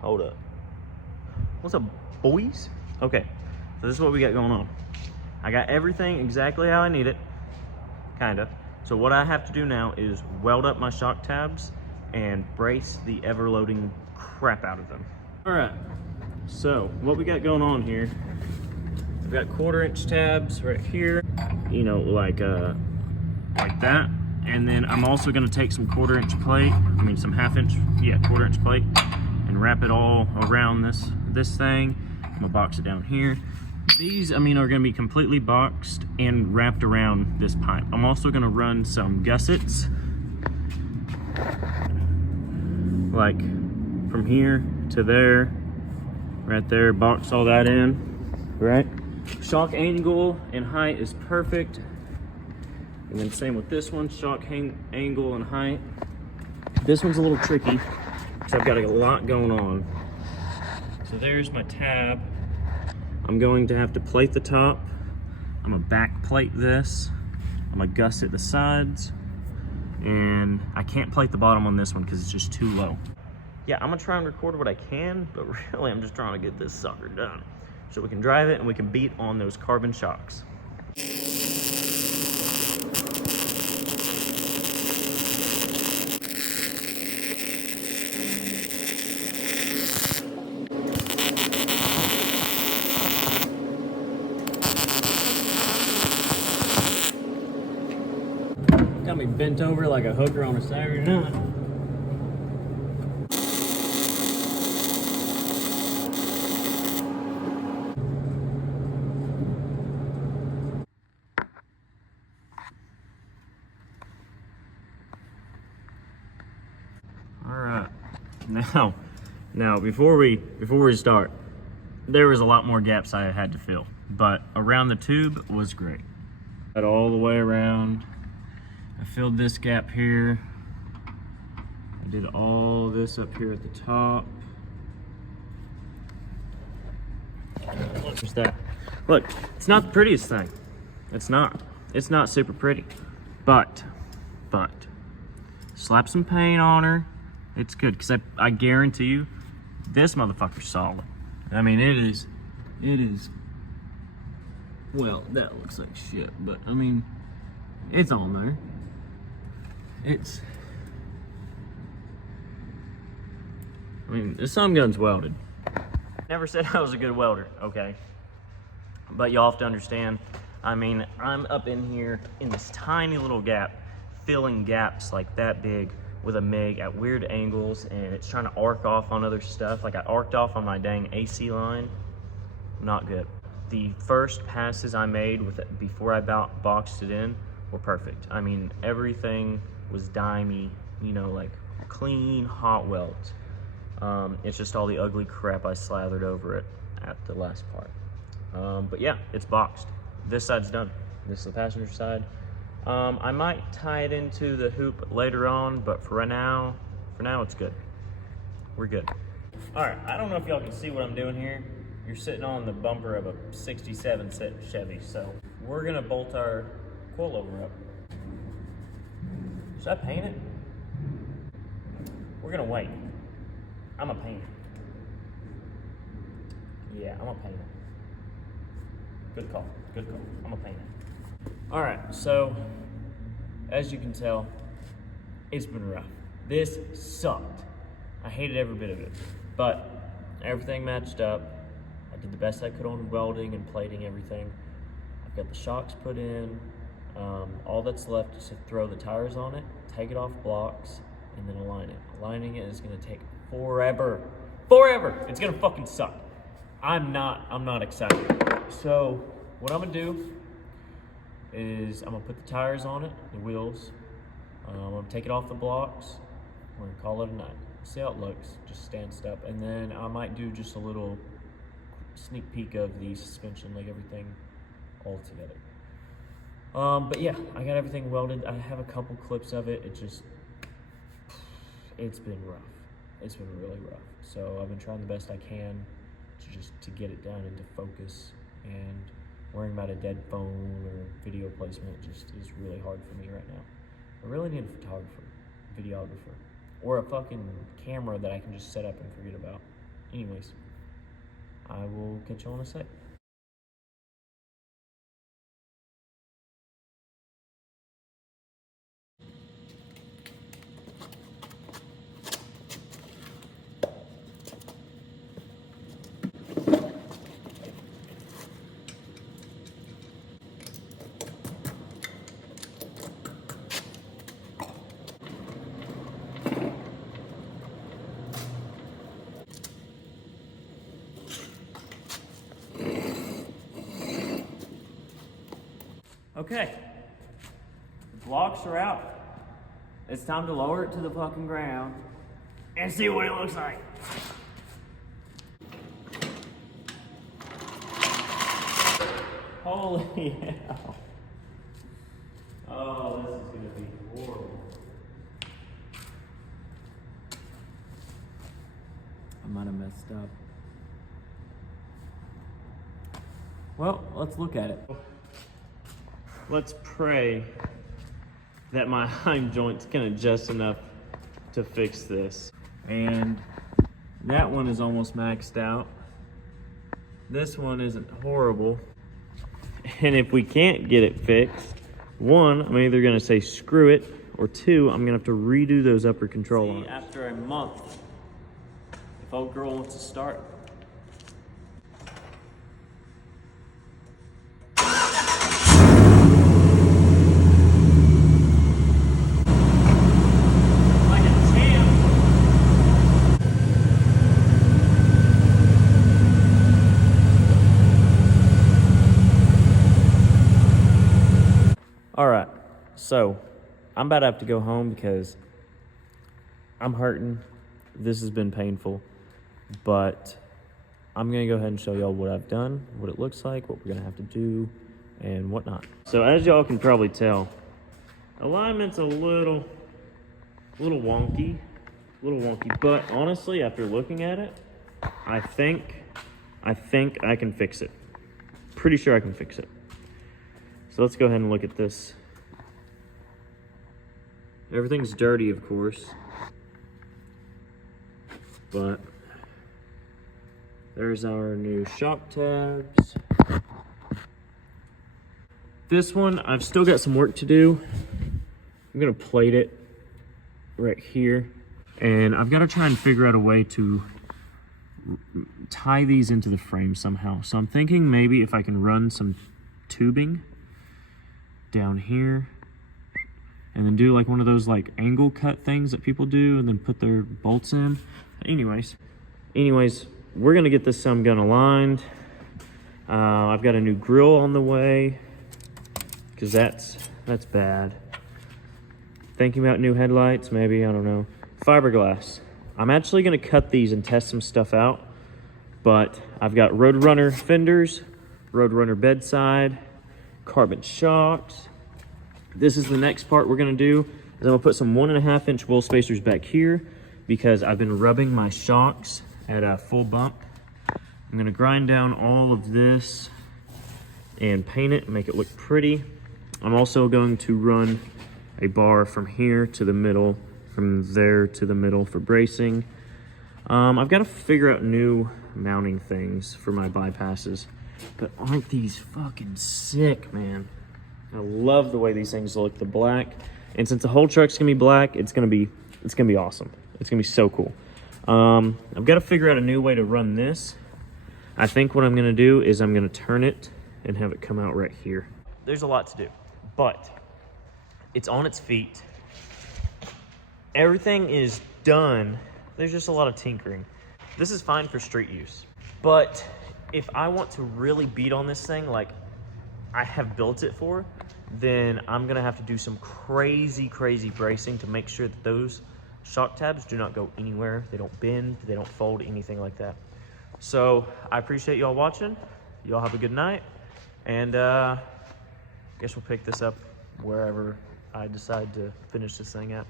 Hold up. What's up, boys? Okay, so this is what we got going on. I got everything exactly how I need it, kinda. So what I have to do now is weld up my shock tabs and brace the ever-loading crap out of them. All right, so what we got going on here, I've got 1/4-inch tabs right here, you know, like that. And then I'm also gonna take some 1/4-inch plate, some 1/2-inch plate, and wrap it all around this thing. I'm gonna box it down here. These, are gonna be completely boxed and wrapped around this pipe. I'm also gonna run some gussets, like from here to there, right there, box all that in, right? Shock angle and height is perfect. And then same with this one, shock angle and height. This one's a little tricky, because I've got a lot going on. So there's my tab. I'm going to have to plate the top. I'm gonna back plate this. I'm gonna gusset the sides. And I can't plate the bottom on this one because it's just too low. Yeah, I'm gonna try and record what I can, but really I'm just trying to get this sucker done so we can drive it and we can beat on those carbon shocks. Got me bent over like a hooker on a Saturday night. All right, now before we start, there was a lot more gaps I had to fill, but around the tube was great. Got all the way around. I filled this gap here. I did all this up here at the top. Look, there's that. Look, it's not the prettiest thing. It's not. It's not super pretty. But, slap some paint on her. It's good, because I guarantee you, this motherfucker's solid. It is, well, that looks like shit, but it's on there. The sun gun's welded. Never said I was a good welder, okay? But y'all have to understand, I'm up in here in this tiny little gap, filling gaps like that big with a MIG at weird angles, and it's trying to arc off on other stuff. Like I arced off on my dang AC line. Not good. The first passes I made with it before I boxed it in were perfect. Everything was dimey, like clean hot welds. It's just all the ugly crap I slathered over it at the last part. But yeah, it's boxed. This side's done. This is the passenger side. I might tie it into the hoop later on, but for now it's good. We're good. All right, I don't know if y'all can see what I'm doing here. You're sitting on the bumper of a 67 Chevy, so we're gonna bolt our coilover up. Should I paint it? We're gonna wait. I'm gonna paint it. Yeah, I'm gonna paint it. Good call, I'm gonna paint it. All right, so as you can tell, it's been rough. This sucked. I hated every bit of it, but everything matched up. I did the best I could on welding and plating everything. I've got the shocks put in. All that's left is to throw the tires on it, take it off blocks, and then align it. Aligning it is gonna take forever. It's gonna fucking suck. I'm not excited. So what I'm gonna do is I'm gonna put the tires on it, the wheels. I'm gonna take it off the blocks. We're gonna call it a night. See how it looks, just stanced up. And then I might do just a little sneak peek of the suspension, like everything all together. But yeah, I got everything welded. I have a couple clips of it. It's been rough. It's been really rough. So I've been trying the best I can to get it down into focus, and worrying about a dead phone or video placement just is really hard for me right now. I really need a photographer, videographer, or a fucking camera that I can just set up and forget about. anyways, I will catch you all in a sec. Okay, the blocks are out. It's time to lower it to the fucking ground and see what it looks like. Holy hell. Oh, this is gonna be horrible. I might have messed up. Well, let's look at it. Let's pray that my hind joints can adjust enough to fix this. And that one is almost maxed out. This one isn't horrible. And if we can't get it fixed, one, I'm either gonna say screw it, or two, I'm gonna have to redo those upper control arms. After a month, if old girl wants to start, all right, so I'm about to have to go home because I'm hurting. This has been painful, but I'm gonna go ahead and show y'all what I've done, what it looks like, what we're gonna have to do, and whatnot. So as y'all can probably tell, alignment's a little wonky, but honestly, after looking at it, I think I can fix it. Pretty sure I can fix it. So let's go ahead and look at this. Everything's dirty, of course, but there's our new shock tabs. This one, I've still got some work to do. I'm gonna plate it right here, and I've got to try and figure out a way to tie these into the frame somehow. So I'm thinking maybe if I can run some tubing down here and then do like one of those like angle cut things that people do and then put their bolts in. Anyways, we're gonna get this some gun aligned. I've got a new grill on the way because that's bad. Thinking about new headlights, maybe, I don't know. Fiberglass. I'm actually gonna cut these and test some stuff out, but I've got Roadrunner fenders, Roadrunner bedside, carbon shocks. This is the next part we're gonna do, is I'm gonna put some 1.5 inch wheel spacers back here because I've been rubbing my shocks at a full bump. I'm gonna grind down all of this and paint it and make it look pretty. I'm also going to run a bar from here to the middle, from there to the middle for bracing. I've got to figure out new mounting things for my bypasses, but aren't these fucking sick, man? I love the way these things look, the black. And since the whole truck's gonna be black, it's gonna be awesome. It's gonna be so cool. I've got to figure out a new way to run this. I think what I'm gonna do is I'm gonna turn it and have it come out right here. There's a lot to do, but it's on its feet. Everything is done. There's just a lot of tinkering. This is fine for street use, but if I want to really beat on this thing like I have built it for, then I'm gonna have to do some crazy bracing to make sure that those shock tabs do not go anywhere. They don't bend, they don't fold, anything like that. So I appreciate y'all watching. Y'all have a good night, and guess we'll pick this up wherever I decide to finish this thing at.